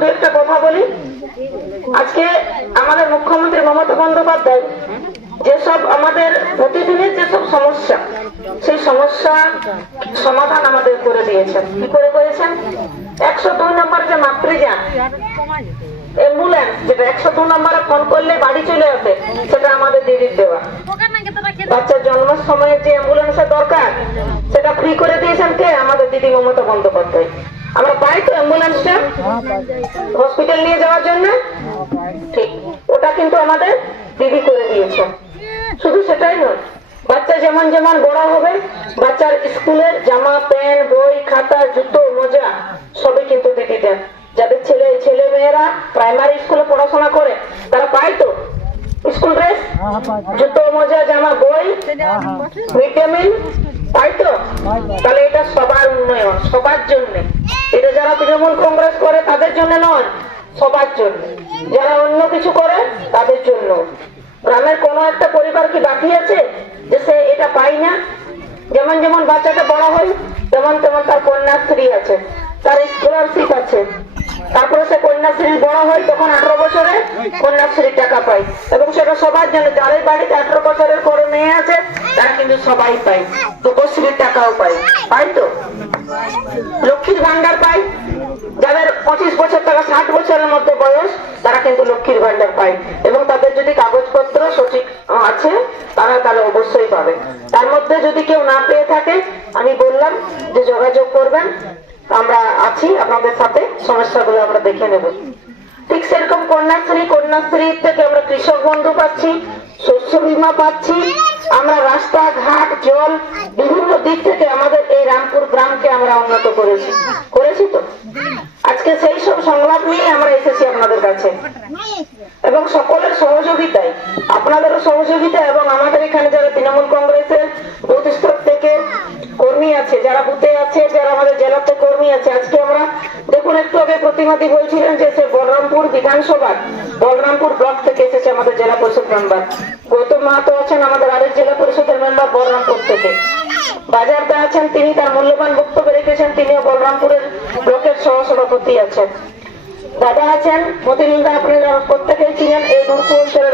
দু একটা কথা বলি। আজকে আমাদের মুখ্যমন্ত্রী মমতা বন্দ্যোপাধ্যায় যেসব আমাদের প্রতিদিনের যেসব সমস্যা, সেই সমস্যা সমাধান আমাদের করে দিয়েছেন। কি করে করেছেন? 102 নম্বর যে মাতৃযান অ্যাম্বুলেন্স, যেটা 102 নম্বরে ফোন করলে বাড়ি চলে আসে, সেটা আমাদের দিদির দেওয়া। বাচ্চার জন্মের সময় যে অ্যাম্বুলেন্সের দরকার, সেটা ফ্রি করে দিয়েছেন কে? আমাদের দিদি মমতা বন্দ্যোপাধ্যায়। আমরা পাই তো অ্যাম্বুলেন্সটা হসপিটাল নিয়ে যাওয়ার জন্য? ঠিক, ওটা কিন্তু আমাদের দিদি করে দিয়েছে। শুধু সেটাই নয়, বাচ্চা যেমন যেমন বড় হবে, বাচ্চার স্কুলের জামা প্যান্ট বই খাতা জুতো মোজা সবই কিন্তু দিদি দেন। যাদের ছেলে মেয়েরা প্রাইমারি স্কুলে পড়াশোনা করে, তারা পায় তো স্কুল ড্রেস, জুতো মোজা জামা বই, মিড ডে মিল পাই তো। তাহলে এটা সবার উন্নয়ন, সবার জন্য। এটা যারা তৃণমূল কংগ্রেস করে তাদের জন্য নয়, সবার জন্য। যারা অন্য কিছু করে তাদের জন্য। গ্রামের কোন একটা পরিবার কি বাকি আছে যে সে এটা পাই না? যেমন যেমন বাচ্চাটা বড় হয়, তেমন তেমন তার কন্যাশ্রী আছে, তার স্কলারশিপ আছে। তারপরে সে কন্যাশ্রী বড় হয়, তখন 18 বছরে কন্যাশ্রীর টাকা পায়। এবং সেটা সবার জন্য, যাদের বাড়িতে 18 বছরের পরে মেয়ে আছে তারা কিন্তু সবাই পায়। রূপশ্রীর টাকাও পায়, পাই তো। লক্ষ্মীর ভান্ডার পায়, যাদের 25 বছর থেকে 60 বছরের মধ্যে বয়স, তারা কিন্তু লক্ষ্মীর ভান্ডার পায়। এবং তাদের যদি কাগজপত্র সঠিক আছে, তারা তাহলে অবশ্যই পাবে। তার মধ্যে যদি কেউ না পেয়ে থাকে, আমি বললাম যে যোগাযোগ করবেন, আমরা আছি আপনাদের সাথে, সমস্যাগুলো আমরা দেখে নেব। ঠিক সেরকম কন্যাশ্রী থেকে আমরা কৃষক বন্ধু পাচ্ছি, শস্য বীমা পাচ্ছি, আমরা রাস্তাঘাট জল বিভিন্ন দিক থেকে আমাদের এই রামপুর গ্রামকে আমরা উন্নত করেছি তো। আজকে সেই সব সংলাপ নিয়ে আমরা এসেছি আপনাদের কাছে, এবং সকলের সহযোগিতায়, আপনাদেরও সহযোগিতা, এবং আমাদের এখানে যারা তৃণমূল কংগ্রেসের বুথ স্তর থেকে কর্মী আছে, যারা বুথে আছে, যারা আমাদের জেলাতে কর্মী আছে। আজকে আমরা দেখুন, একটু আগে প্রতিনিধি বলছিলেন যে সে বলরামপুর বিধানসভা বলরামপুর ব্লক থেকে এসেছে আমাদের জেলা পরিষদ মেম্বার গৌতম মাহাতো আছেন, আমাদের আরেক জেলা পরিষদের মেম্বার বলরামপুর থেকে। বাজারদা আছেন, তিনি তার মূল্যবান বক্তব্য রেখেছেন, তিনিও বলরামপুরের ব্লকের সহসভাপতি আছেন। দাদা আছেন মতিলাল দা, আপনারা প্রত্যেকেই চিনেন, এই দুর্গ অঞ্চলের